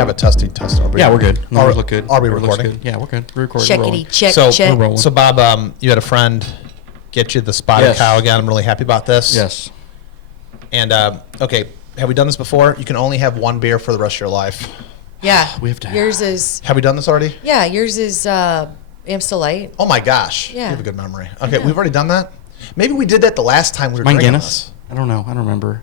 have a testing test. Yeah, we're good. Numbers look good. Are we Everything looks recording? good. Yeah, we're good. We're recording. Checkity check So, check. we're rolling. So Bob, you had a friend get you the spotted Yes. cow again. I'm really happy about this. Yes. And okay, have we done this before? You can only have one beer for the rest of your life. Yeah. We have to- Yours is Have we done this already? yours is Amstel Light. Oh my gosh. Yeah. You have a good memory. Okay, we've already done that. Maybe we did that the last time we were Mine drinking Guinness? this. I don't know. I don't remember.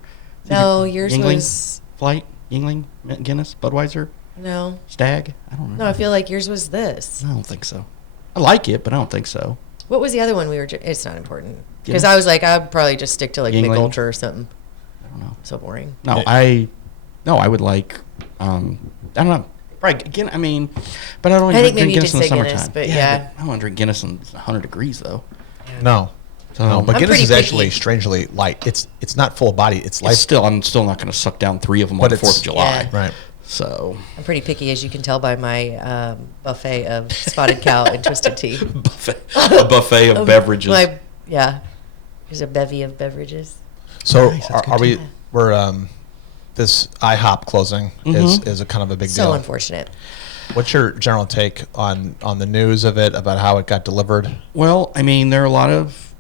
No, yours Yingling? was Flight? Yingling? Guinness? Budweiser? no. Stag? I don't remember. No, I feel like yours was this. I don't think so. I like it, but I don't think so. What was the other one we were? It's not important because Guinness? I was like, I'd probably just stick to like Big Yingling? Ultra or something. I don't know. So boring. No, Yeah. I would like, I don't know. Right, again, I mean, but I don't I drink think maybe you Guinness did in the say Guinness, summertime. but yeah. I don't want to drink Guinness in 100 degrees, though. No. So No, but I'm Guinness pretty is actually picky. strangely light. It's not full body. It's light. I'm still not going to suck down 3 of them on But the it's- 4th of July. Yeah. Right. So, I'm pretty picky, as you can tell by my buffet of Spotted Cow and Twisted Tea. a buffet of beverages. There's a bevy of beverages. So Nice, that's are good we? We're this IHOP closing is a kind of a big So deal. unfortunate. What's your general take on the news of it, about how it got delivered? Well, I mean,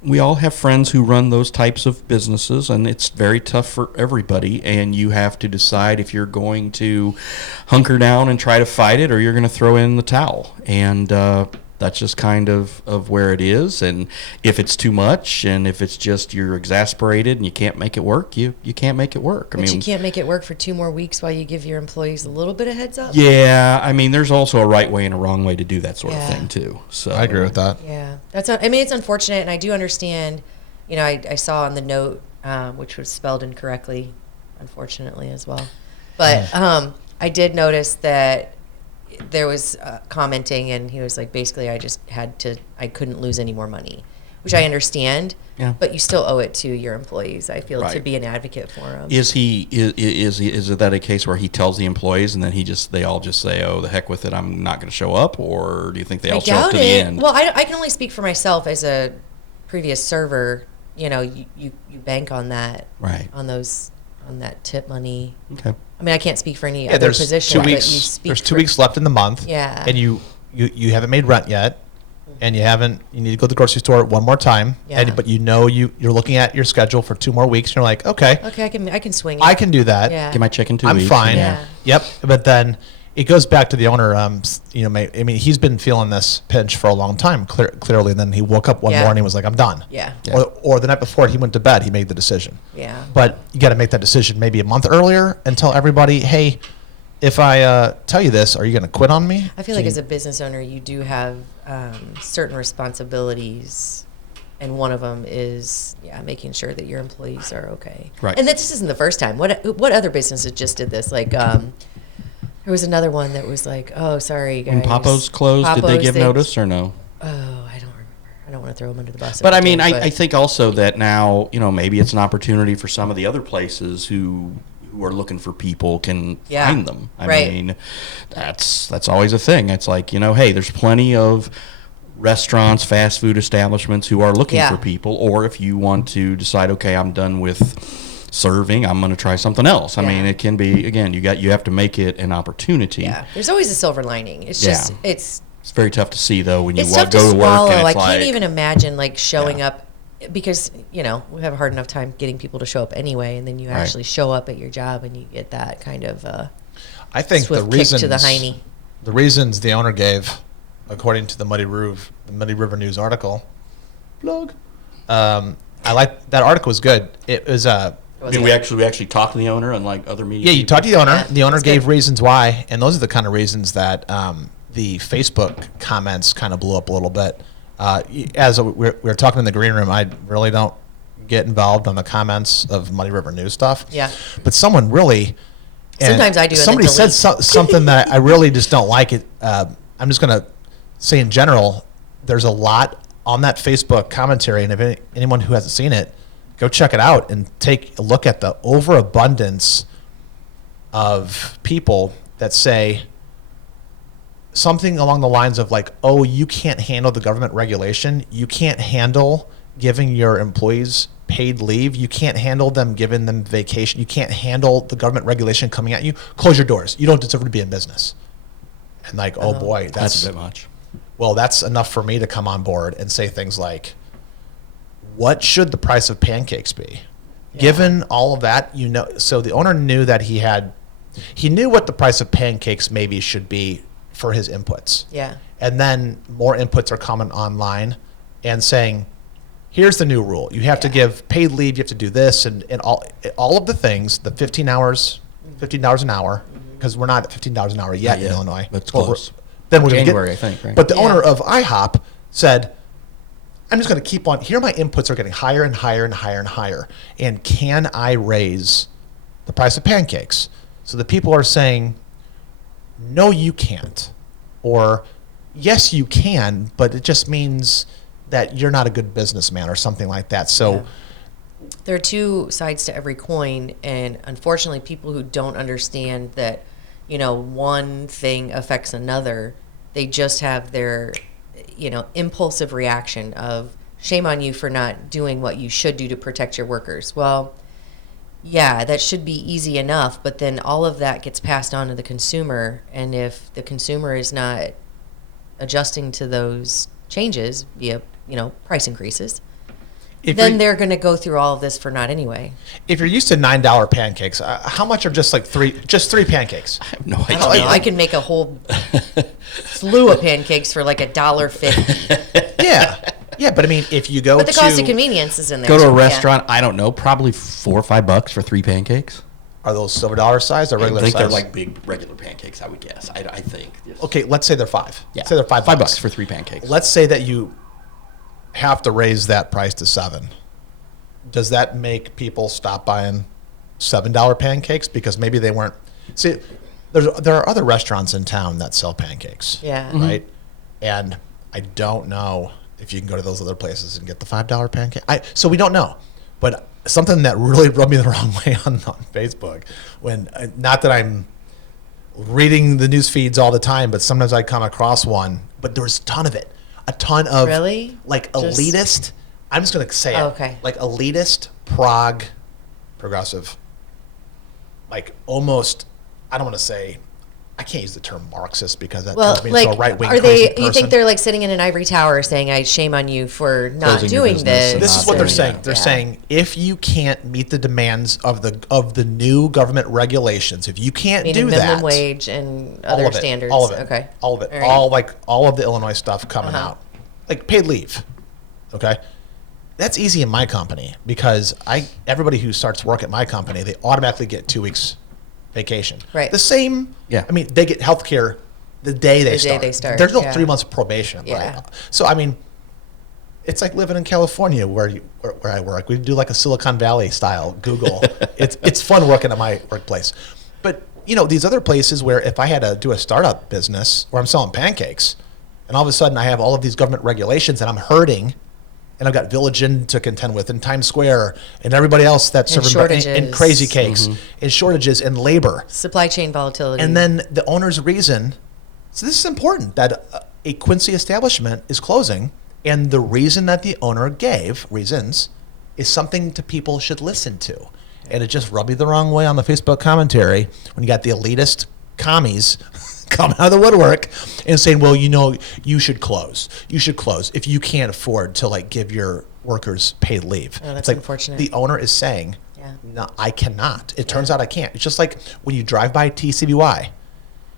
we all have friends who run those types of businesses, and it's very tough for everybody. And you have to decide if you're going to hunker down and try to fight it, or you're going to throw in the towel. And that's just kind of where it is. And if it's too much, and if it's just you're exasperated and you can't make it work, you can't make it work. But you can't make it work for 2 more weeks while you give your employees a little bit of heads up. Yeah, I mean, there's also a right way and a wrong way to do that sort of Yeah. thing too. So I agree with that. Yeah, it's unfortunate, and I do understand. You know, I saw on the note, which was spelled incorrectly, unfortunately as well. But I did notice that there was commenting, and he was like, basically, I couldn't lose any more money, which I understand. Yeah. But you still owe it to your employees, I feel, to Right. be an advocate for them. Is it that a case where he tells the employees and then they all just say, "Oh, the heck with it, I'm not going to show up," or do you think they all show up to the end? Well, I can only speak for myself as a previous server. You know, you bank on that, Right. on that tip money. Okay. I mean, I can't speak for any Yeah, other there's position, 2 but you weeks. speak There's 2 for- weeks left in the month. Yeah. And you haven't made rent yet, and you need to go to the grocery store one more time. Yeah. But you're looking at your schedule for 2 more weeks, and you're like, okay, Okay, I can swing it. I can do that. Yeah. Get my check in 2 I'm weeks. fine. Yeah. Yep. But then it goes back to the owner. I mean, he's been feeling this pinch for a long time, clearly. And then he woke up one Yeah. morning and was like, I'm done. Yeah. Yeah. Or the night before he went to bed, he made the decision. Yeah. But you got to make that decision maybe a month earlier and tell everybody, hey, if I tell you this, are you going to quit on me? I feel like as a business owner, you do have certain responsibilities, and one of them is making sure that your employees are okay. Right. And this isn't the first time. What other businesses just did this? Like there was another one that was like, oh, sorry guys. When Papa's closed, did they Papa's, give notice or no? Oh, I don't remember. I don't want to throw them under the bus. But I if mean, do, I think also that now, maybe it's an opportunity for some of the other places who are looking for people can Yeah. find them. I Right. mean, that's always a thing. It's like, hey, there's plenty of restaurants, fast food establishments who are looking Yeah. for people. Or if you want to decide, okay, I'm done with serving, I'm going to try something else. I Yeah. mean, it can be, again, you have to make it an opportunity. yeah, there's always a silver lining. It's just Yeah. it's Very tough to see though when you it's tough go to to work swallow. and I it's can't like, even imagine like showing Yeah. up, because we have a hard enough time getting people to show up anyway, and then you Right. actually show up at your job and you get that kind of I think the swift kick reasons to the hiney. the reasons the owner gave, according to the Muddy River News article, blog. I like that article, was good. It was I mean, we actually talked to the owner, unlike other media. yeah. You talked to the owner. Yeah, The owner that's gave good. reasons why, and those are the kind of reasons that the Facebook comments kind of blew up a little bit. As we were talking in the green room, I really don't get involved on the comments of Muddy River News stuff. Yeah. But someone really. and Sometimes I do, and then Somebody said delete. something that I really just don't like. It. I'm just going to say in general, there's a lot on that Facebook commentary, and if anyone who hasn't seen it, go check it out and take a look at the overabundance of people that say something along the lines of like, oh, you can't handle the government regulation. You can't handle giving your employees paid leave, you can't handle them giving them vacation, you can't handle the government regulation coming at you, close your doors. You don't deserve to be in business. And like, oh boy, That's a bit much. well, that's enough for me to come on board and say things like, what should the price of pancakes be? Given all of that, so the owner knew that he knew what the price of pancakes maybe should be for his inputs. Yeah. And then more inputs are coming online and saying, here's the new rule. You have to give paid leave, you have to do this, and all of the things, the $15 an hour, because we're not at $15 an hour yet in Illinois. But it's Well, close. then we're going to January, I think, right? But the Yeah. owner of IHOP said, I'm just going to keep on, here my inputs are getting higher and higher and higher and higher. And can I raise the price of pancakes? So the people are saying, no, you can't. Or, yes, you can, but it just means that you're not a good businessman or something like that. So There are two sides to every coin, and unfortunately, people who don't understand that, one thing affects another, they just have their, impulsive reaction of shame on you for not doing what you should do to protect your workers. Well, yeah, that should be easy enough, but then all of that gets passed on to the consumer, and if the consumer is not adjusting to those changes via, price increases, then they're going to go through all of this for naught anyway. if you're used to $9 pancakes, how much are just three pancakes? I have no I idea. don't know. I can make a whole slew of pancakes for like $1.50. Yeah, but I mean, if you go But the cost of convenience is in there. Go to a too, yeah. restaurant, I don't know, probably $4 or $5 for 3 pancakes. are those silver dollar size or regular I think size? they're like big regular pancakes, I would guess. I think. Yes. Okay, let's say they're five. Yeah. Say they're $5. $5 for 3 pancakes. Let's say that you have to raise that price to $7. Does that make people stop buying $7 pancakes because maybe they weren't? See, there are other restaurants in town that sell pancakes. Yeah. Right. And I don't know if you can go to those other places and get the $5 pancake. So we don't know, but something that really rubbed me the wrong way on Facebook when not that I'm reading the news feeds all the time, but sometimes I come across one. But there was a ton of it, a ton of Really? like Just- elitist. I'm just gonna say it. Oh, okay. Like elitist progressive, like almost. I don't want to say. I can't use the term Marxist because that Well, turns me like, into a right wing are crazy they? person. You think they're like sitting in an ivory tower saying, "I shame on you for not Closing your doing business this"? and This not is what they're doing saying. that. They're Yeah. saying if you can't meet the demands of the new government regulations, if you can't Meaning do minimum that, wage and all other of it, standards. all of it, Okay. all of it, All right. all of the Illinois stuff coming Uh-huh. out, like paid leave. Okay, that's easy in my company because everybody who starts work at my company, they automatically get 2 weeks vacation. Right. The same. Yeah. I mean, they get health care the day they The day start. they start, There's no yeah. 3 months probation. Yeah. Right? So I mean, it's like living in California where I work. We do like a Silicon Valley style Google. it's fun working at my workplace. But these other places where if I had to do a startup business where I'm selling pancakes, and all of a sudden I have all of these government regulations and I'm hurting, and I've got Village Inn to contend with, and Times Square, and everybody else that's And serving and shortages. crazy cakes, and shortages and labor. Supply chain volatility. And then the owner's reason, so this is important, that a Quincy establishment is closing, and the reason that the owner gave, reasons, is something to people should listen to. And it just rubbed me the wrong way on the Facebook commentary when you got the elitist commies coming out of the woodwork and saying, well, you should close. You should close if you can't afford to like give your workers paid leave. Oh, that's it's like unfortunate. the owner is saying, Yeah. no, I cannot. It turns out I can't. It's just like when you drive by TCBY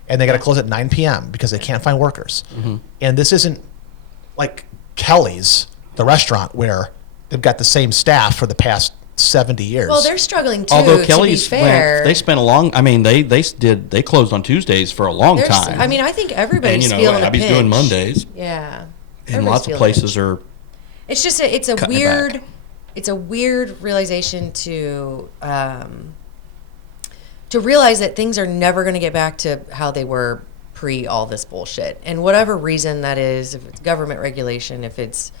and they got to close at 9 p.m. because they can't find workers. And this isn't like Kelly's, the restaurant, where they've got the same staff for the past 70 years. well, they're struggling too. Although to Kelly's be fair, they spent a long. I mean, they closed on Tuesdays for a long There's- time. I mean, I think and everybody's you know, feeling Abby's the doing pinch. Mondays, Yeah. and Everybody's lots of feeling places are. It's just it's a cutting it weird back. it's a weird realization to realize that things are never going to get back to how they were pre all this bullshit. And whatever reason that is, if it's government regulation, if it's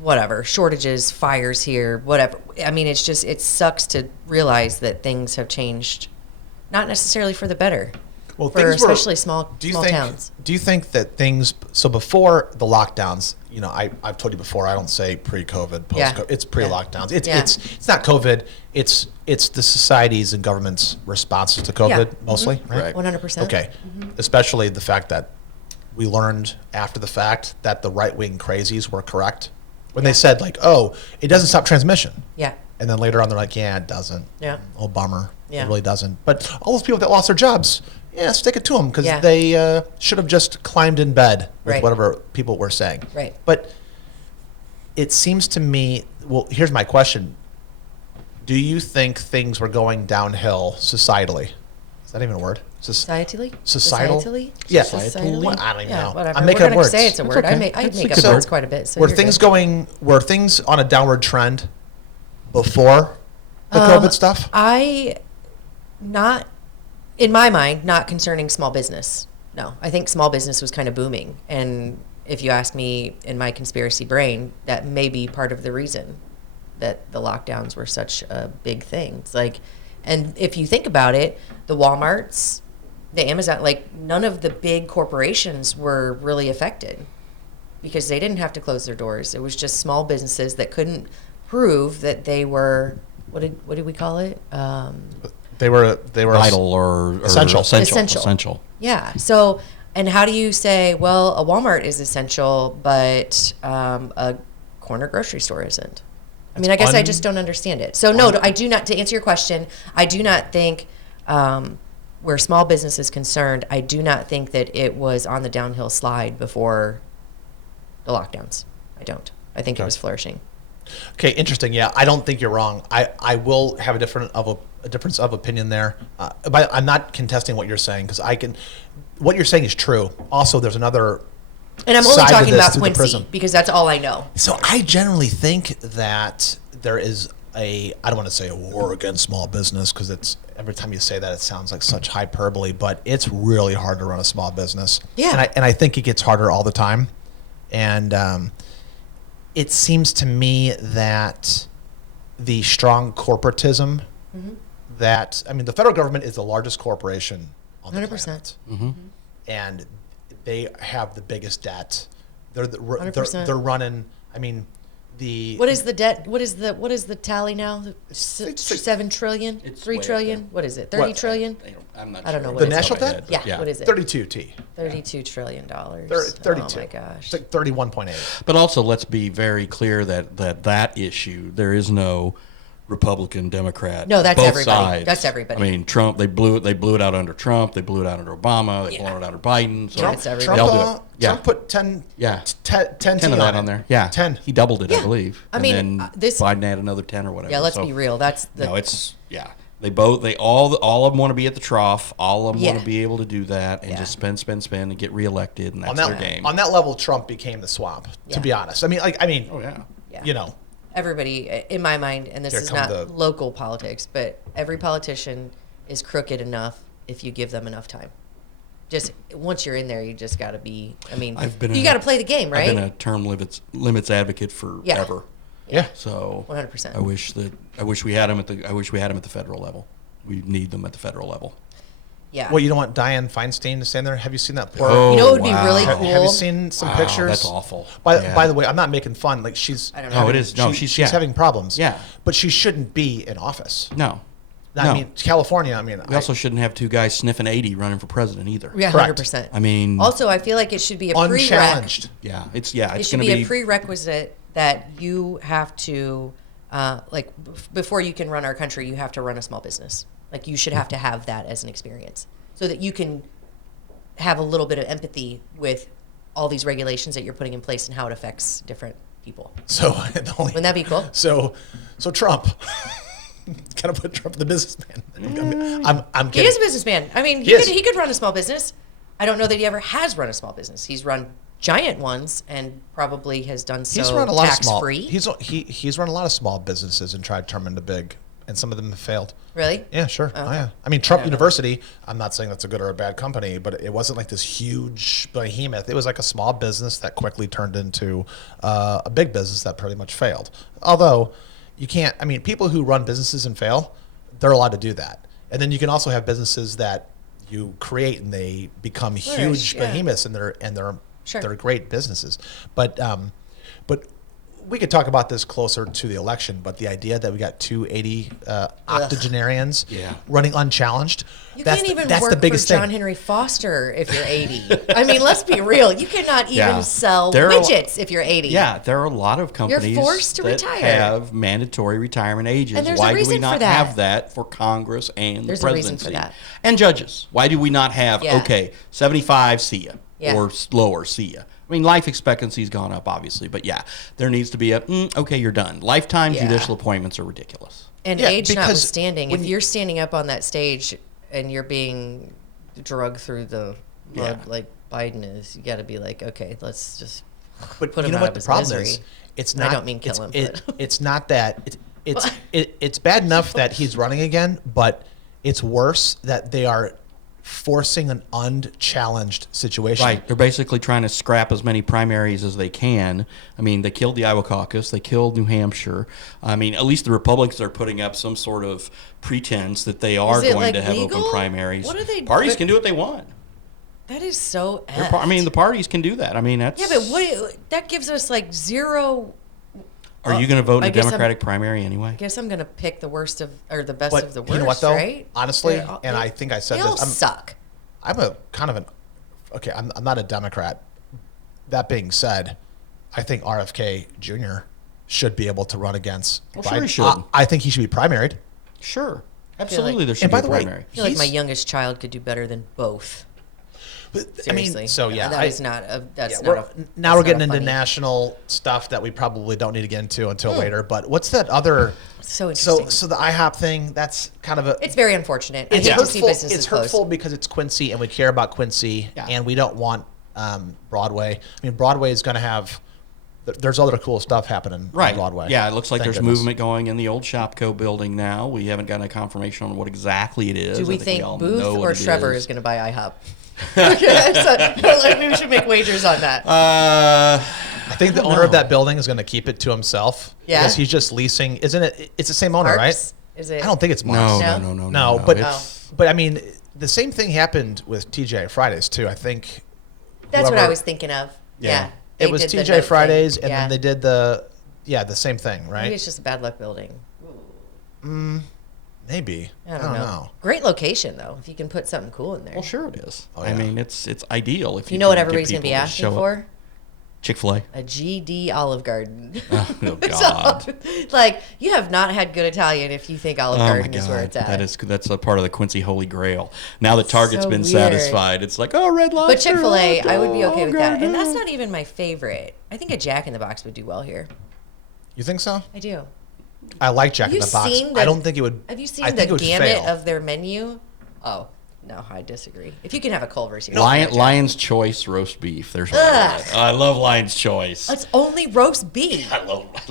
whatever, shortages, fires here, whatever. I mean, it's just it sucks to realize that things have changed not necessarily for the better. for things were- especially small towns. Do you think that things, so before the lockdowns, you know, I've told you before, I don't say pre-COVID, post-COVID, Yeah. it's pre-lockdowns. It's, Yeah. it's not COVID, it's the society's and government's responses to COVID Yeah. mostly, right? Right. 100%. Okay, especially the fact that we learned after the fact that the right-wing crazies were correct. When they said like, oh, it doesn't stop transmission. Yeah. And then later on, they're like, yeah, it doesn't. Yeah. Oh, bummer. Yeah. It really doesn't. But all those people that lost their jobs, yeah, stick it to them because Yeah. they should have just climbed in bed with Right. whatever people were saying. Right. But it seems to me, well, here's my question. Do you think things were going downhill societally? Is that even a word? Societally? Societal? Societally? Yeah. Societally? Well, I don't even Yeah, know. whatever. I'm making We're up gonna words. say it's a That's word. okay. I It's make a up good words word. quite a bit. So were you're things good. were things on a downward trend before the Um, COVID stuff? Not in my mind, not concerning small business. No, I think small business was kind of booming. And if you ask me in my conspiracy brain, that may be part of the reason that the lockdowns were such a big thing. It's like, and if you think about it, the Walmarts, the Amazon, like none of the big corporations were really affected because they didn't have to close their doors. It was just small businesses that couldn't prove that they were, what did we call it? They were Vital or Essential. essential. Yeah. So, and how do you say, well, a Walmart is essential, but a corner grocery store isn't? I mean, I guess I just don't understand it. So, no, I do not, to answer your question, I do not think, where small business is concerned, I do not think that it was on the downhill slide before the lockdowns. I don't. I think it was flourishing. Okay, interesting. Yeah, I don't think you're wrong. I will have a difference of opinion there, but I'm not contesting what you're saying because what you're saying is true. Also, there's another. And I'm only side to talking this about through the Quincy prism. because that's all I know. So I generally think that there is I don't want to say a war against small business because it's every time you say that it sounds like such hyperbole, but it's really hard to run a small business. Yeah. And I think it gets harder all the time, and it seems to me that the strong corporatism that the federal government is the largest corporation on the 100%. planet, and they have the biggest debt. They're 100%. they're running. The What is the debt? What is the tally now? It's- 7 trillion? It's 3 way up trillion? there. What is it? 30 What? trillion? I'm not I don't sure know off what The it is. national top of my debt? head, Yeah. but What is it? 32T. $32 trillion. 32. Oh my gosh. It's like 31.8. But also, let's be very clear that issue, there is no Republican, Democrat. No, that's both everybody. Sides. That's everybody. I mean, Trump. They blew it out under Trump. They blew it out under Obama. They blew it out under Biden. So Trump- It's they everybody. all do it. Yeah, Trump put 10, Yeah. 10 10 of that on there. Yeah, 10. He doubled it, I Yeah. believe. I And mean, then this- Biden had another 10 or whatever. Yeah, let's So, be real. That's the No, it's They all of them want to be at the trough. All of them want Yeah. to be able to do that and Yeah. just spend and get reelected, and that's On their that, game. on that level, Trump became the swamp, Yeah. to be honest. Oh yeah. yeah. Everybody, in my mind, and this Here is come not the- local politics, but every politician is crooked enough if you give them enough time. Just once you're in there, you just got to be. You got to play the game, right? I've been a term limits advocate forever. Yeah. So 100%. I wish we had them at the federal level. We need them at the federal level. Yeah. Well, you don't want Dianne Feinstein to stand there. Have you seen that poor? Oh, You know what would be wow. really Have cool? you seen some Wow, pictures? that's awful. By Yeah. the way, I'm not making fun. Like she's. I don't know. No, it is. No, she's she's having problems. Yeah. But she shouldn't be in office. No. I No. mean, California. We also shouldn't have two guys sniffing 80 running for president either. Yeah, Correct. 100%. I mean, Also, I feel like it should be a prereq. unchallenged. It it's should going to be be a prerequisite that you have to, before you can run our country, you have to run a small business. Like you should have to have that as an experience so that you can have a little bit of empathy with all these regulations that you're putting in place and how it affects different people. So the only, Wouldn't that be cool? So Trump. Kind of put Trump the businessman. I'm He kidding. is a businessman. I mean, He is. he could run a small business. I don't know that he ever has run a small business. He's run giant ones and probably has done so He's run a lot of small. tax-free. He's run a lot of small businesses and tried to turn them into big, and some of them have failed. Really? Yeah, sure. Oh, Okay. yeah. I mean, Trump don't know. University, I'm not saying that's a good or a bad company, but it wasn't like this huge behemoth. It was like a small business that quickly turned into a big business that pretty much failed. Although, you can't, people who run businesses and fail, they're allowed to do that. And then you can also have businesses that you create and they become Flourish, huge yeah. behemoths, and they're Sure. they're great businesses. But we could talk about this closer to the election. But the idea that we got 280 octogenarians Yeah. running unchallenged, You that's can't even that's work the biggest for John thing. Henry Foster if you're 80. I mean, let's be real. You cannot even Yeah. sell There are- widgets if you're 80. Yeah, there are a lot of companies forced to that retire. have mandatory retirement ages. And there's a Why do we reason for not that. have that for Congress and There's the a reason presidency? for that. And judges. Why do we not have, Yeah. okay, 75, see ya, Yeah. or lower, see ya? I mean, life expectancy's gone up, obviously, but yeah, there needs to be a, okay, you're done. Lifetime Yeah. judicial appointments are ridiculous. And Yeah, age because notwithstanding, if when you're standing up on that stage and you're being drugged through the mud Yeah. like Biden is, you got to be like, okay, let's just But put you him know out what of the his problem misery. is? It's And I not. don't mean kill it's, him, but- it's not that. It's bad enough that he's running again, but it's worse that they are forcing an unchallenged situation. Right. They're basically trying to scrap as many primaries as they can. I mean, they killed the Iowa caucus. They killed New Hampshire. I mean, at least the Republicans are putting up some sort of pretense that they are Is it, going like, to have legal? open primaries. What are they- Parties but- can do what they want. That is so. I mean, the parties can do that. I mean, that's. yeah, but what that gives us like zero. Are you going to vote in I a guess Democratic primary anyway? I guess I'm gonna pick the worst of or the best But of the worst. you know what though? Right? Honestly, They're all- and I think I said they all this. suck. I'm a kind of an okay. I'm not a Democrat. That being said, I think RFK Jr. should be able to run against. Well, sure he Biden. should. I think he should be primaried. Sure. Absolutely, there should And be by a the way, primary. I feel like my He's- youngest child could do better than both. But, I Seriously. mean, so yeah, that is not a. That's yeah, not we're- a. now that's we're not getting a into funny- national stuff that we probably don't need to get into until later. But what's that other? So interesting. So the IHOP thing. That's kind of a. It's very unfortunate. It's I hate to see hurtful. businesses It's hurtful close. because it's Quincy, and we care about Quincy, Yeah. and we don't want Broadway. I mean, Broadway is going to have. There's other cool stuff happening Right. on Broadway. Yeah, it looks like Thank there's goodness. movement going in the old Shopco building now. We haven't gotten a confirmation on what exactly it is. Do we I think all Booth know what or it Trevor is going to buy IHOP? Okay, so maybe we should make wagers on that. I think the owner of that building is going to keep it to himself. Yeah? Because he's just leasing. Isn't it? It's the same owner, Marks? right? Is it? I don't think it's No, Marks. no, No? no, no, No, no. but It's- but I mean, the same thing happened with TGI Fridays too. I think That's what I whoever- was thinking of. Yeah. Yeah. it They was did the TGI note Fridays, thing. and Yeah. then they did the same thing, Maybe right? it's just a bad luck building. Maybe. I don't know. Great location though. If you can put something cool in there. Well, sure it is. Oh, I yeah. mean, it's ideal if you know what can get everybody's going to be people to asking show up. for? Chick-fil-A. A GD Olive Garden. Oh, God. So, like, you have not had good Italian if you think Olive Oh my Garden is where God, it's at. that's a part of the Quincy Holy Grail. Now that Target's So been weird. satisfied, it's like, oh, Red Lobster. But Chick-fil-A, I would be okay with that. And Garden. that's not even my favorite. I think a Jack in the Box would do well here. You think so? I do. I like Jack in You've the Box. seen I the- don't think it would. Have you seen I the think it would gamut fail. of their menu? Oh, no, I disagree. If you can have a Culver's here. Lion's Choice roast beef. There's one. Ugh. I love Lion's Choice. It's only roast beef. I love that.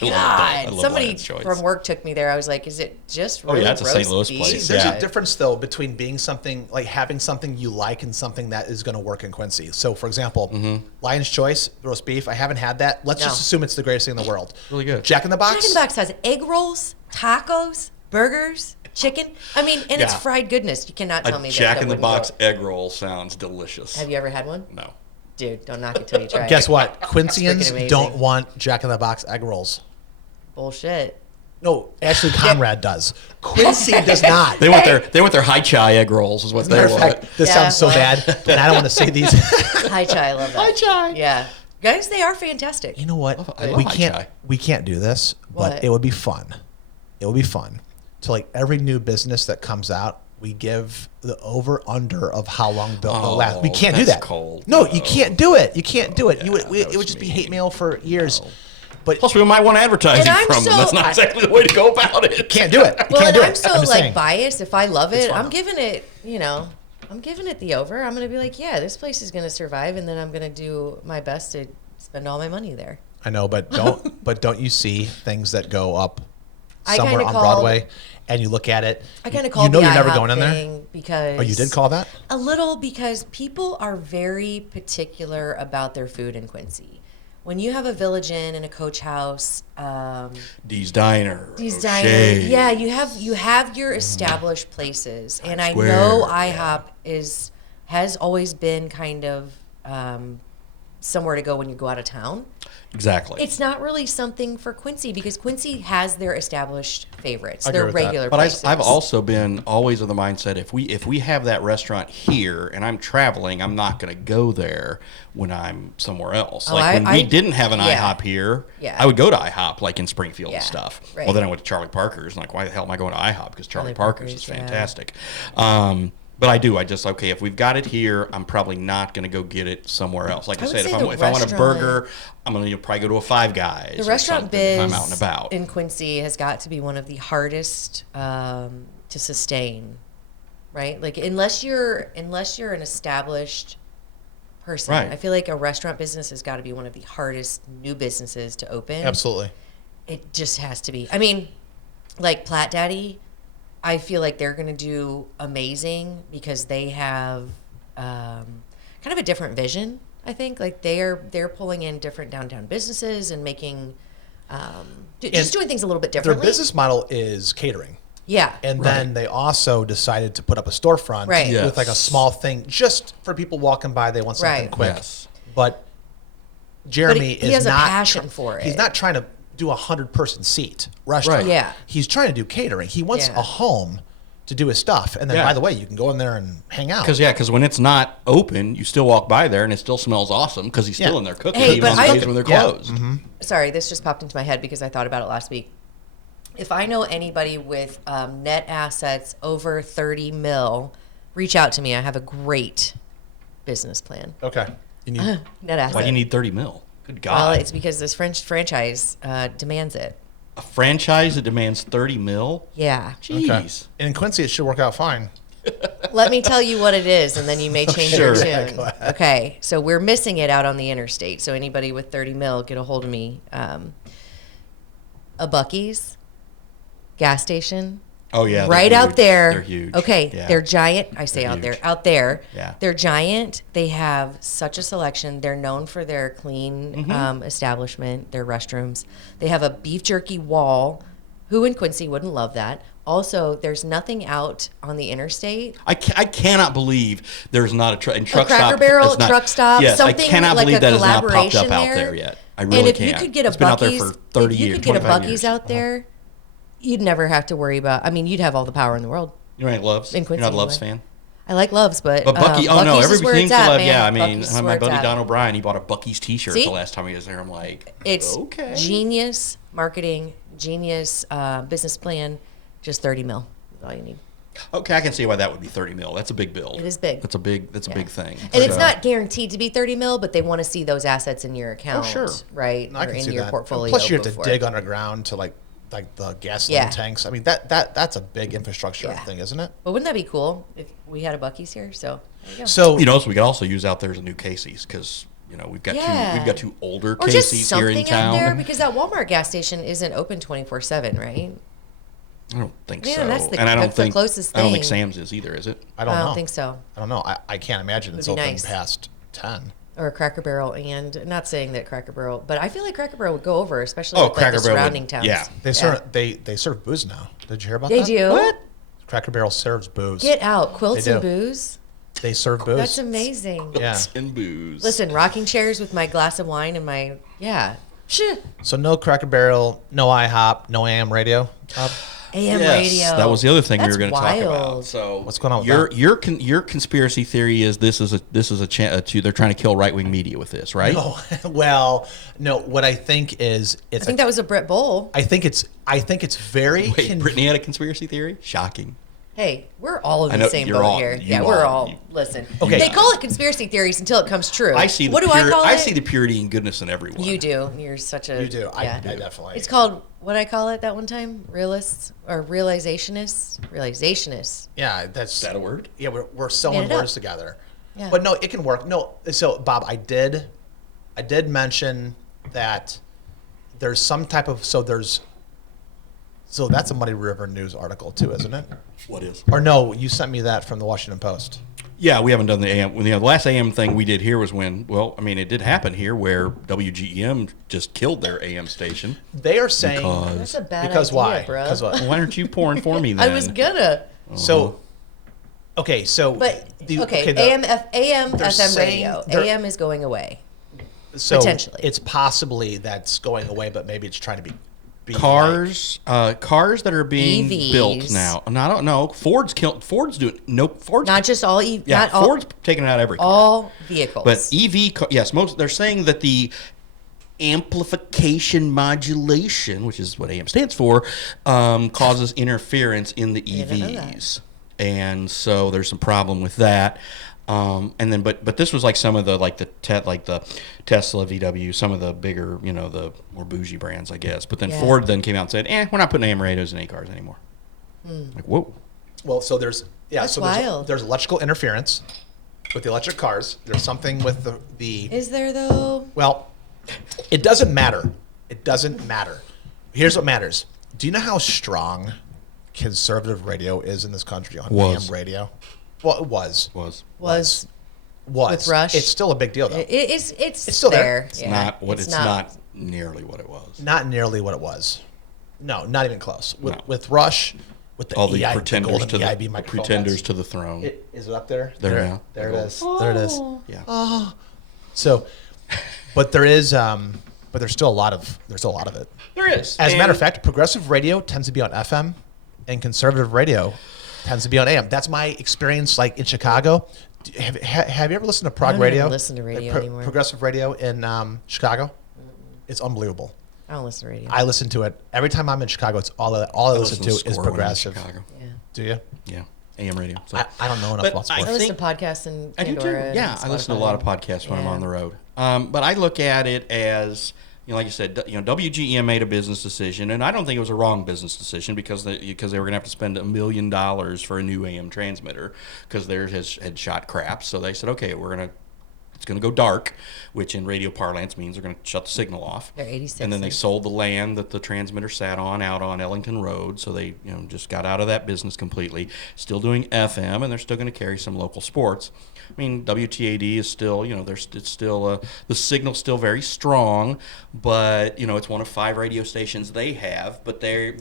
I God, love somebody Lion's Choice. from work took me there. I was like, "Is it just Oh, really yeah, it's a roast St. Louis beef?" place. There's Yeah. a difference though between being something like having something you like and something that is going to work in Quincy. So, for example, Mm-hmm. Lion's Choice roast beef. I haven't had that. Let's No. just assume it's the greatest thing in the world. Really good. Jack in the Box. Jack in the Box has egg rolls, tacos, burgers, chicken. I mean, and it's Yeah. fried goodness. You cannot tell A me Jack that in the wouldn't Box go. egg roll sounds delicious. Have you ever had one? No. Dude, don't knock it till you try it. Guess what? freaking Quincyans amazing. don't want Jack in the Box egg rolls. Bullshit. No, actually, Conrad does. Quincy does not. They want their high chai egg rolls is what they Matter of want. fact, this Yeah, sounds so well- bad, and I don't want to say these. Hi chai, I love that. Hi, Chai. Yeah. Guys, they are fantastic. You know what? I love we Hi can't. Chai. We can't do this, but What? it would be fun. It would be fun to like every new business that comes out. We give the over under of how long they'll last. We Oh, can't do that's that. cold. No, No. you can't do it. You can't do it. Yeah, it would that's just be hate mean. mail for years. No. But Plus, we might want advertising And I'm from them. so- That's not exactly the way to go about it. can't do it. You Well, can't and do I'm it. so I'm just like saying. biased. If I love It's it, fun. I'm giving it, I'm giving it the over. I'm going to be like, yeah, this place is going to survive, and then I'm going to do my best to spend all my money there. I know, but don't you see things that go up I somewhere kinda on call- Broadway, and you look at it? I kind of you called know the you're never IHOP going in there. thing because Oh, you did call that? a little because people are very particular about their food in Quincy. when you have a Village Inn and a Coach House, Dee's Diner. these O'Shea. dining, yeah, you have your established places, and I Square, know yeah. IHOP has always been kind of somewhere to go when you go out of town. Exactly. It's not really something for Quincy because Quincy has their established favorites, I agree their with that. regular But places. I've also been always of the mindset if we have that restaurant here and I'm traveling, I'm not going to go there when I'm somewhere else. Oh, Like when we didn't have an yeah. IHOP here, Yeah. I would go to IHOP like in Springfield Yeah, and stuff. right. Well, then I went to Charlie Parker's and like, why the hell am I going to IHOP? Because Charlie Parker's is yeah. fantastic. But I just okay. If we've got it here, I'm probably not going to go get it somewhere else. Like I I would said, say if I want a burger, I'm going to probably go to a Five Guys. The or restaurant something biz if I'm out and about. in Quincy has got to be one of the hardest to sustain, right? Like unless you're an established person, Right. I feel like a restaurant business has got to be one of the hardest new businesses to open. Absolutely. It just has to be. I mean, like Platt Daddy, I feel like they're going to do amazing because they have kind of a different vision. I think like they're pulling in different downtown businesses and making just doing things a little bit Their differently. business model is catering. Yeah. And then they also decided to put up a storefront Right. Yes. with like a small thing just for people walking by. They want something Right. quick. Yes. But Jeremy he is has a not passion for it. He's not trying to do a 100-person seat restaurant. Right. Yeah. He's trying to do catering. He wants Yeah. a home to do his stuff. And then, Yeah. by the way, you can go in there and hang out. Because when it's not open, you still walk by there and it still smells awesome because he's still Yeah. in there cooking Hey, even but on the I- days when they're Yeah. closed. Sorry, this just popped into my head because I thought about it last week. If I know anybody with net assets over 30 mil, reach out to me. I have a great business plan. Okay. You need, Net asset. Why do you need 30 mil? Good Well, God. it's because this French franchise demands it. A franchise that demands 30 mil? Yeah. okay. Jeez. And in Quincy, it should work out fine. Let me tell you what it is, and then you may change your Sure. tune. Go ahead. Okay, so we're missing it out on the interstate. So anybody with 30 mil, get a hold of me. A Buc-ee's gas station. Oh, yeah. they're Right huge. out there. They're huge. Okay, Yeah. they're giant. I say They're out there. huge. Out there. Yeah. They're giant. They have such a selection. They're known for their clean establishment, their restrooms. They have a beef jerky wall. Who in Quincy wouldn't love that? Also, there's nothing out on the interstate. I cannot believe there's not a truck stop. Cracker Barrel, it's not- truck stop, Yes, something I cannot like believe a that has not popped collaboration up out there. there yet. I really And if can't. you could get a It's been out there Buc-ee's, for 30 if you years, could get a 25 Buc-ee's years. out there, you'd never have to worry about. I mean, you'd have all the power in the world. You know, Loves. In You're Quincy, not a Loves anyway. fan. I like Loves, but But oh no, Buc-ee's is where everything it's to at, love. man. Yeah, I mean, Buc-ee's is my where it's buddy at. Don O'Brien, he bought a Buc-ee's T-shirt See? the last time he was there. I'm like, It's okay. genius marketing, genius business plan. Just 30 mil is all you need. Okay, I can see why that would be 30 mil. That's a big bill. It is big. That's a big Yeah. thing. And it's So- not guaranteed to be 30 mil, but they want to see those assets in your account, sure. right? I or can in see your that. portfolio. Plus, you have to before. dig underground to like the gasoline Yeah. tanks. I mean, that's a big infrastructure Yeah. thing, isn't it? But wouldn't that be cool if we had a Buc-ee's here? So there you go. So You know, so we could also use out there as a new Casey's because we've got Yeah. we've got two older or just Casey's here in something out there town. because that Walmart gas station isn't open 24/7, right? I don't think Man, so. that's the- and I don't that's the think closest I don't think thing. Sam's is either, is it? I don't know. think so. I don't know. I can't imagine it's Would be open nice. past 10. Or Cracker Barrel, and not saying that Cracker Barrel, but I feel like Cracker Barrel would go over, especially Oh, with like, Cracker the Barrel would- surrounding towns. yeah. They serve booze now. Did you hear about They that? do. What? Cracker Barrel serves booze. Get out, quilts They and do. booze. They serve booze. That's amazing. Yeah. And booze. Listen, rocking chairs with my glass of wine and my Shit. So no Cracker Barrel, no IHOP, no AM radio. AM Yes, radio. that was the other thing we That's were going to talk about. wild. So What's going on with your that? your conspiracy theory is this is they're trying to kill right wing media with this, right? No, well, no. What I think is I think that was a Brett Bowl. I think it's very. Wait, Brittany had a conspiracy theory? Shocking. Hey, we're all in I the know, same you're boat all- here. you Yeah, we're all- all. you- Listen, Okay. they call it conspiracy theories until it comes true. I see the what do pure, I call it? I see the purity and goodness in everyone. You do. You're such a. You do. Yeah. I definitely. It's called what I call it that one time. Realists or realizationists. Realizationists. Yeah, that's Is that a word? Yeah, we're sewing Made it up. words together. Yeah. But no, it can work. No, so Bob, I did mention that there's some type of so that's a Muddy River News article too, isn't it? What is? Or no, you sent me that from the Washington Post. Yeah, we haven't done the AM. The last AM thing we did here was when, well, I mean, it did happen here where WGEM just killed their AM station. They are saying Because- That's a bad because idea, why? bro. Because what? Why aren't you pouring for me then? I was gonna. So, okay, so But the- okay, the- AM they're FM saying radio. they're- AM is going away. so potentially. it's possibly that's going away, but maybe it's trying to be Cars that are being EVs. built now. And I don't know. Ford's doing Ford's Not just all. yeah. Not all. Ford's taking out every car. All vehicles. But yes, most they're saying that the amplification modulation, which is what AM stands for, causes interference in the didn't know that. EVs, and so there's some problem with that. And then, but this was like some of the the Tesla, VW, some of the bigger, the more bougie brands, I guess. But then Yeah. Ford then came out and said, we're not putting AM radios in any cars anymore. Like, whoa. Well, so there's That's wild. there's electrical interference with the electric cars. There's something with the Is there though? well, it doesn't matter. It doesn't matter. Here's what matters. Do you know how strong conservative radio is in this country on Was. AM radio? Well, it was. Was With Rush? It's still a big deal though. It's still there. there. it's Yeah. not what it's not nearly what it was. Not nearly what it was. No, not even close. With, No. with Rush, with the All the EI, pretenders golden to the EIB microphone, pretenders to the throne. Is it up there? There now. There it is. There it is. Yeah. So, but there is, but there's still a lot of it. There is. As a matter of fact, progressive radio tends to be on FM, and conservative radio tends to be on AM. That's my experience, like in Chicago. Have you ever listened to prog don't radio? even listen to radio anymore. Progressive radio in Chicago. It's unbelievable. I don't listen to radio. I listen to it every time I'm in Chicago. It's all I listen to is Score when I'm in progressive. Chicago. yeah. Do you? Yeah. AM radio. So. I don't know enough But about I sports. I listen think- to podcasts in I do too. Pandora. and Yeah, I listen to a lot of podcasts when I'm Yeah. on the road. But I look at it as, like you said, WGEM made a business decision, and I don't think it was a wrong business decision because they were going to have to spend $1 million for a new AM transmitter because theirs had shot crap. So they said, okay, it's going to go dark, which in radio parlance means they're going to shut the signal off. They're 86 And then they cents. sold the land that the transmitter sat on out on Ellington Road, so they just got out of that business completely. Still doing FM, and they're still going to carry some local sports. I mean, WTAD is still, it's still the signal's still very strong, but it's one of 5 radio stations they have. But their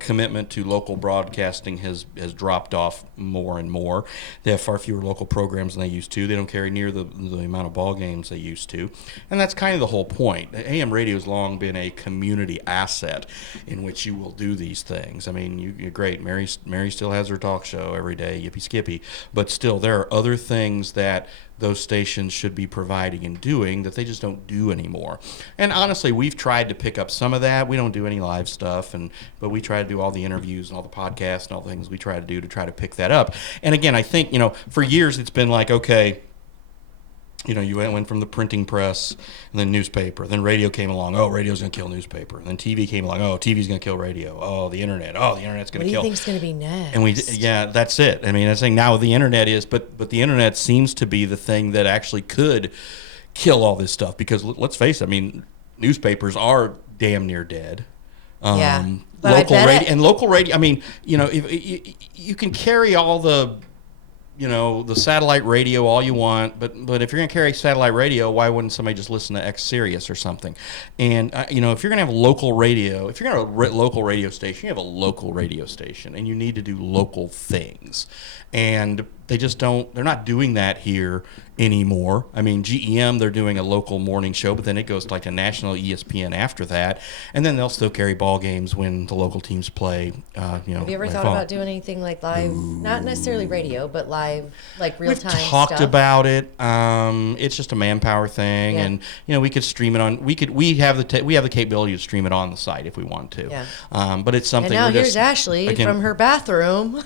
commitment to local broadcasting has dropped off more and more. They have far fewer local programs than they used to. They don't carry near the amount of ball games they used to, and that's kind of the whole point. AM radio has long been a community asset in which you will do these things. I mean, you're great. Mary still has her talk show every day, Yippee Skippy, but still there are other things that those stations should be providing and doing that they just don't do anymore. And honestly, we've tried to pick up some of that. We don't do any live stuff, but we try to do all the interviews and all the podcasts and all the things we try to do to try to pick that up. And again, I think, for years it's been like, okay, you went from the printing press and then newspaper. Then radio came along. Oh, radio's going to kill newspaper. And then TV came along. Oh, TV's going to kill radio. Oh, the internet. Oh, the internet's going What to do you kill. think's going to be next? And that's it. I mean, I'm saying now the internet is, but the internet seems to be the thing that actually could kill all this stuff because let's face it. I mean, newspapers are damn near dead. Yeah. But Local I bet radio and local radio. I mean, if you can carry all the satellite radio all you want, but if you're going to carry satellite radio, why wouldn't somebody just listen to X Sirius or something? And if you're going to have local radio, if you're going to have a local radio station, you have a local radio station, and you need to do local things. And they're not doing that here anymore. I mean, GEM, they're doing a local morning show, but then it goes to like a national ESPN after that, and then they'll still carry ball games when the local teams play. Have you ever when thought fall. about doing anything like live, not necessarily radio, but live, like real time We've talked stuff? about it. It's just a manpower thing, Yeah. and we could stream it on. We have the capability to stream it on the site if we want to. Yeah. But it's something. And now we're here's just, Ashley again- from her bathroom.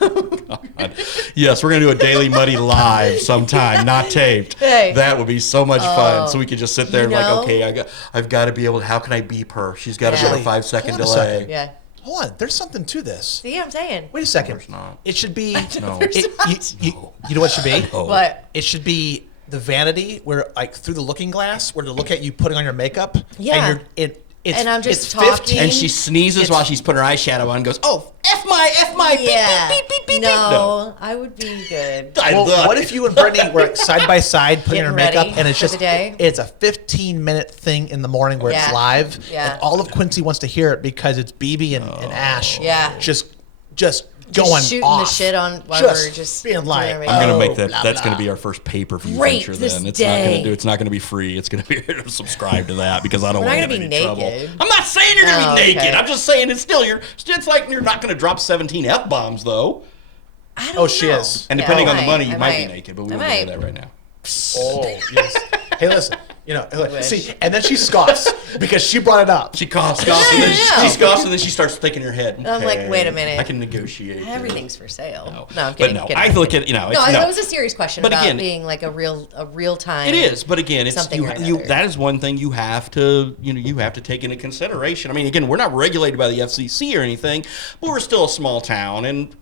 Yes, we're gonna do a Daily Muddy live sometime, not taped. Hey. That would be so much fun. So we could just sit there and You know? like, okay, I've got to be able. How can I beep her? She's got to Yeah. get a 5-second Hold on a delay. second. yeah. Hold on, there's something to this. See, I'm saying. Wait a second. There's not. It should be. No. You know what it should be? Oh. What? It should be the vanity where, like, through the looking glass, where they look at you putting on your makeup. Yeah. And it's, And I'm just it's talking. 15 And she sneezes It's- while she's putting her eyeshadow on and goes, oh, F my Yeah. beep, beep, beep, beep, beep. No, I would be good. Well, what if you and Brittany were side by side putting Getting her makeup, ready and it's for just the day? it's a 15-minute thing in the morning where it's Yeah. live, Yeah. and all of Quincy wants to hear it because it's BB and Ash, Yeah. just going shooting off, the shit on while just we're just being doing like, everything. I'm gonna oh, make that. blah, That's blah. gonna be our first pay-per-view Great, feature. this Then day. It's not gonna be free. It's gonna be subscribe to that because I don't We're want not to gonna get be any trouble. naked. I'm not saying you're gonna Oh, be naked. okay. I'm just saying it's still it's like you're not gonna drop 17 f bombs though. I don't Oh, she know. is. And Yeah, depending I on the money, I you might be naked. But we I won't do might. that right now. Oh yes. Hey, listen. wish. See, and then she scoffs because she brought it up. She coughs, and then no. she scoffs, and then she starts thinking in her head. I'm like, "Okay, wait a minute. I can negotiate. this." Everything's for sale. No. No, I'm But kidding. no, kidding, I kidding. look at No, it's, that was a serious question But about again- being like a real time. It is, but again, it's something or you. another. That is one thing you have to take into consideration. I mean, again, we're not regulated by the FCC or anything, but we're still a small town, and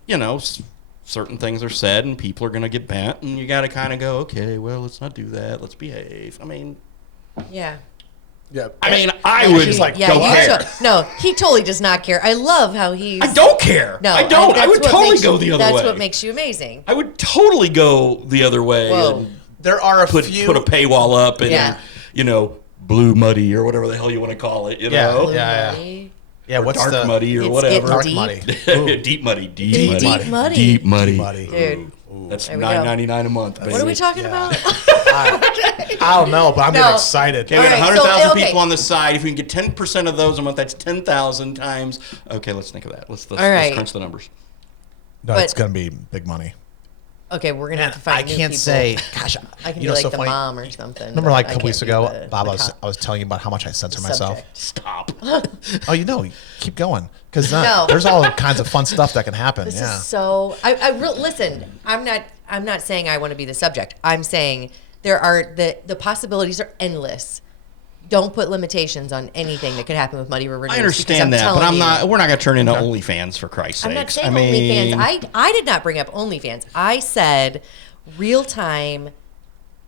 certain things are said, and people are going to get bent, and you got to kind of go, okay, well, let's not do that. Let's behave. I mean, Yeah. Yeah. I would she's like, Yeah, don't you care. no, he totally does not care. I love how he's. I don't care. No, I don't. I that's would what totally makes go you- the other way. That's what makes you amazing. I would totally go the other way. Whoa. And There are a put few. a paywall up and Yeah. blue muddy or whatever the hell you want to call it. Yeah. know? Yeah. Money. Yeah. What's dark the muddy or It's whatever. getting dark deep. muddy? Deep muddy. Deep Deep muddy. muddy. Deep muddy. Muddy. Dude, That's There we go. $9.99 a month. Baby. what are we talking Yeah. about? I don't know, but I'm No. getting excited. Okay, we got All right, 100,000 so, okay. people on the side. If we can get 10% of those a month, that's 10,000 times. Okay, let's think of that. Let's All right. crunch the numbers. No, But- it's gonna be big money. Okay, we're gonna And have to find I new can't people. say, gosh, I can you be know, like so the funny. mom or something. Remember, but like I a couple can't weeks be ago, the Bob, cop. I was telling you about how much I censor myself. Subject. Stop. Oh, keep going, because No. there's all kinds of fun stuff that can happen. This Yeah. is so. Listen. I'm not saying I want to be the subject. I'm saying there are the possibilities are endless. Don't put limitations on anything that could happen with Muddy River News. I because understand that, but telling I'm you- not. We're not going to turn into OnlyFans for Christ's I'm not sakes. saying I mean, OnlyFans. I did not bring up OnlyFans. I said real time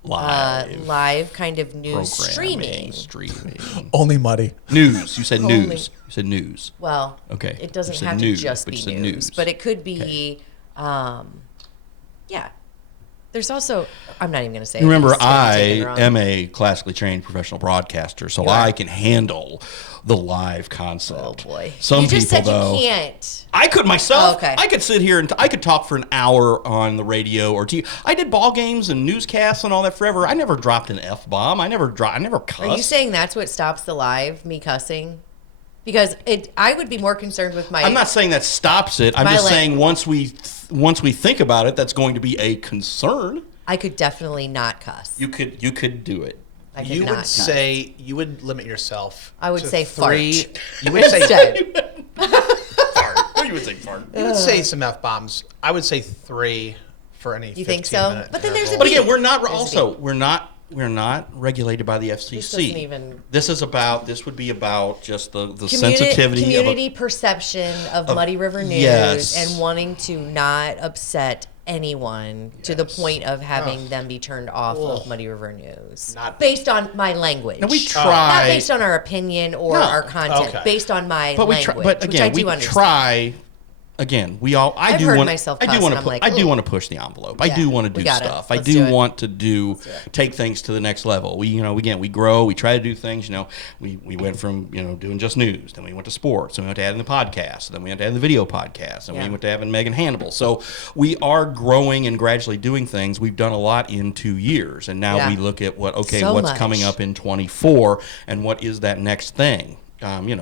live kind of news programming, streaming. Only muddy. News. You said Only- news. You said news. Well, Okay. it doesn't You said have news, to just but be you said news, news. but it could be, yeah. There's also, I'm not even going to say. it, Remember, it's gonna be I taken wrong. am a classically trained professional broadcaster, so I can handle the live concept. Oh boy! Some you just people, said though, you can't. I could myself. Oh, okay. I could sit here and I could talk for an hour on the radio or TV. I did ball games and newscasts and all that forever. I never dropped an F bomb. I never cussed. Are you saying that's what stops the live? Me cussing? Because I would be more concerned with my. I'm not saying that stops it. I'm My just leg- saying once we think about it, that's going to be a concern. I could definitely not cuss. You could do it. I could You not would cuss. say you would limit yourself. I would to say three. fart. You would say Instead. Fart. You would say fart. you would say some f bombs. I would say 3 for any. You think 15 so? minute But then there's a interval. But again, we're not There's a also we're not regulated by the FCC. This doesn't even- This would be about just the sensitivity community perception of Muddy River News yes. and wanting to not upset anyone to the point of having them be turned off of Muddy River News. Not- based on my language. Now we Not try, based on our opinion or No. our content, Okay. based on my but we language, try, but which I again do we understand. try. Again, we all. I I've do heard want. myself I cuss do want and to I'm put. like, I do ooh. want to push the envelope. I Yeah, do want to we do got it. stuff. I Let's do do it. want to take things to the next level. We we grow. We try to do things. We went from doing just news. Then we went to sports. Then we went to adding the podcast. Then we went to adding the video podcast. And Yeah. we went to having Megan Hannibal. So we are growing and gradually doing things. We've done a lot in 2 years, and now Yeah. we look at what's So much. coming up in 24, and what is that next thing.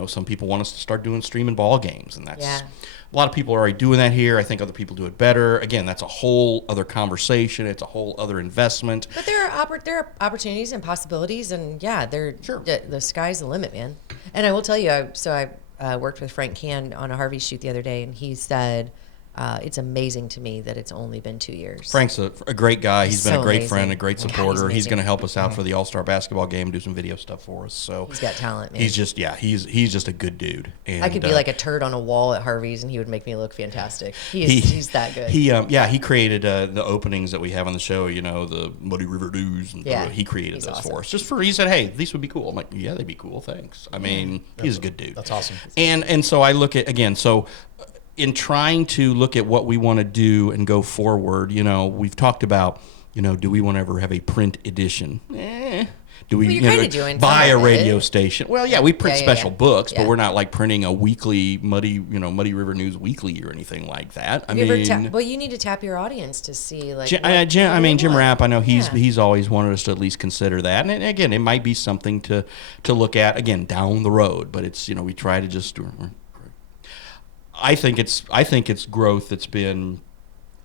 Some people want us to start doing streaming ball games, and that's. Yeah. A lot of people are already doing that here. I think other people do it better. Again, that's a whole other conversation. It's a whole other investment. But there are opportunities and possibilities, and yeah, Sure. the sky's the limit, man. And I will tell you, I worked with Frank Can on a Harvey shoot the other day, and he said it's amazing to me that it's only been 2 years. Frank's a great guy. He's been So a great amazing. friend, a great God, he's supporter. He's amazing. going to help us out for the All-Star basketball game, do some video stuff for us. So He's got talent, man. he's just he's just a good dude. And, I could be like a turd on a wall at Harvey's, and he would make me look fantastic. He's that good. He created the openings that we have on the show. The Muddy River News. And Yeah, he created he's those awesome. for us. He said, hey, these would be cool. I'm like, yeah, they'd be cool. Thanks. I mean, he's a good dude. That's awesome. And so I look at again. So in trying to look at what we want to do and go forward, we've talked about, do we want to ever have a print edition? Do we Well, you're kinda doing buy some a of radio it. station? Well, yeah, we print special books, Yeah. but we're not like printing a weekly Muddy River News Weekly or anything like that. I mean, well, you need to tap your audience to see like. Jim what Rapp, I know Yeah. he's always wanted us to at least consider that, and again, it might be something to look at again down the road. But it's we try to just. I think it's growth that's been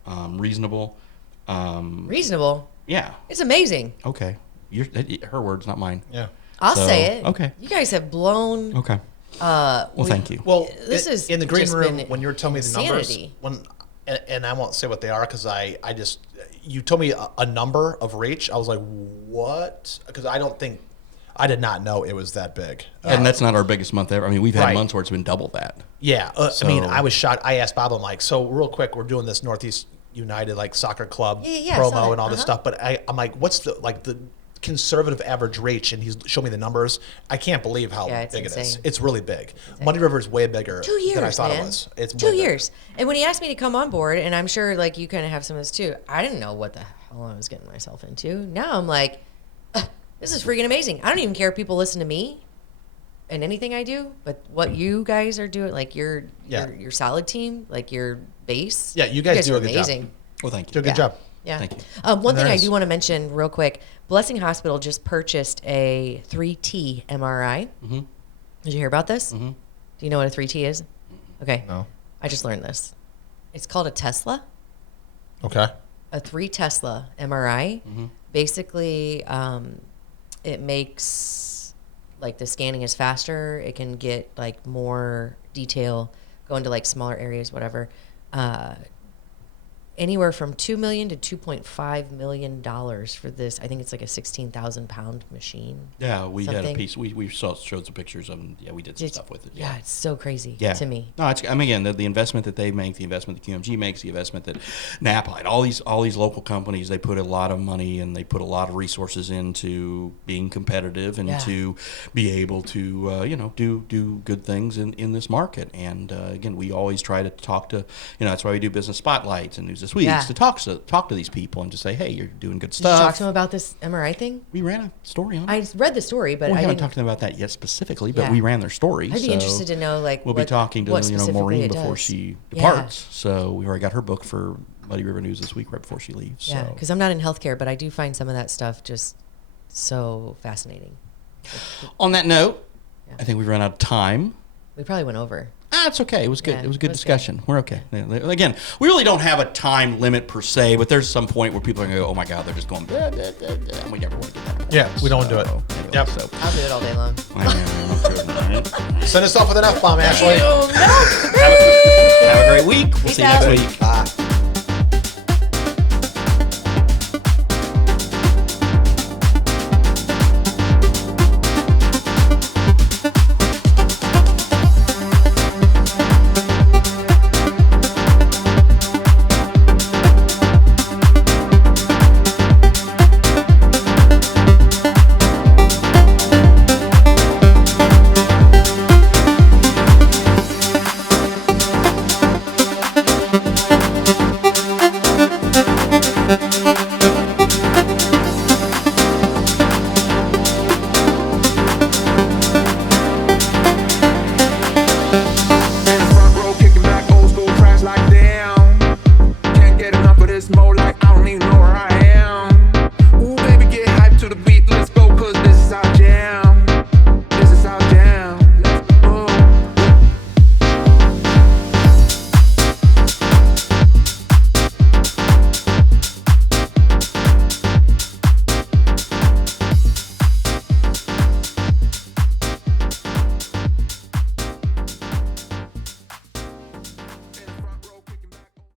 reasonable. Reasonable. Yeah. It's amazing. Okay. Her words, not mine. Yeah. I'll So, say it. okay. You guys have blown. Okay. Well, thank you. Well, This is in the green just room been when you were telling me the numbers. insanity. And I won't say what they are because I just you told me a number of reach. I was like, what? Because I did not know it was that big. And that's not our biggest month ever. I mean, we've had Right. months where it's been double that. Yeah, So- I mean, I was shocked. I asked Bob, I'm like, so real quick, we're doing this Northeast United like soccer club Yeah, I saw promo that. and all this stuff, but I'm like, what's the conservative average reach? And he's showed me the numbers. I can't believe how Yeah, it's big it is. insane. It's really big. Muddy River is way bigger 2 years, than I thought man. it was. It's 2 way bigger. years. And when he asked me to come on board, and I'm sure like you kind of have some of this too, I didn't know what the hell I was getting myself into. Now I'm like, this is freaking amazing. I don't even care if people listen to me and anything I do, but what you guys are doing, like your solid team, like your base. Yeah, you guys do are a good job. amazing. Well, thank Do you. a good job. Yeah. Thank you. One thing there I is- do want to mention real quick: Blessing Hospital just purchased a 3T MRI. Mm-hmm. Did you hear about this? Mm-hmm. Do you know what a 3T is? Okay. No. I just learned this. It's called a Tesla, Okay. a 3 Tesla MRI. Mm-hmm. Basically, it makes like the scanning is faster. It can get like more detail, go into like smaller areas, whatever. Anywhere from $2 million to $2.5 million for this. I think it's like a 16,000 pound machine. Yeah, we had a Something. piece. We showed some pictures of them. Yeah, we did some stuff with it. Yeah, it's so crazy Yeah. to me. No, it's, I mean, again, the investment that they make, the investment that QMG makes, the investment that Napa, all these local companies, they put a lot of money and they put a lot of resources into being competitive and Yeah. to be able to, do good things in this market. And again, we always try to talk to, that's why we do business spotlights and News This Week Yeah. to talk to these people and to say, hey, you're doing good Did you talk stuff. to him about this MRI thing? We ran a story on it. I read the story, but we I haven't didn't. talked to them about that yet specifically, but Yeah. we ran their story. I'd be so interested to know, like, we'll be talking to what specifically Maureen it before does. she Yeah. departs. So we already got her book for Muddy River News this week, right before she leaves. Yeah, so. because I'm not in healthcare, but I do find some of that stuff just so fascinating. On that note, Yeah. I think we've run out of time. We probably went over. It's okay. It was good. Yeah, it was a it good was discussion. We're okay. Again, we really don't have a time limit per se, but there's some point where people are going to go, oh my God, they're just going, blah, blah, blah, blah. And we never want to get that point. Yeah, we don't wanna do it. Anyway, Yep. So, I'll do it all day long. Send us off with an F-bomb, Ashley. have a great week. We'll see you next out. week.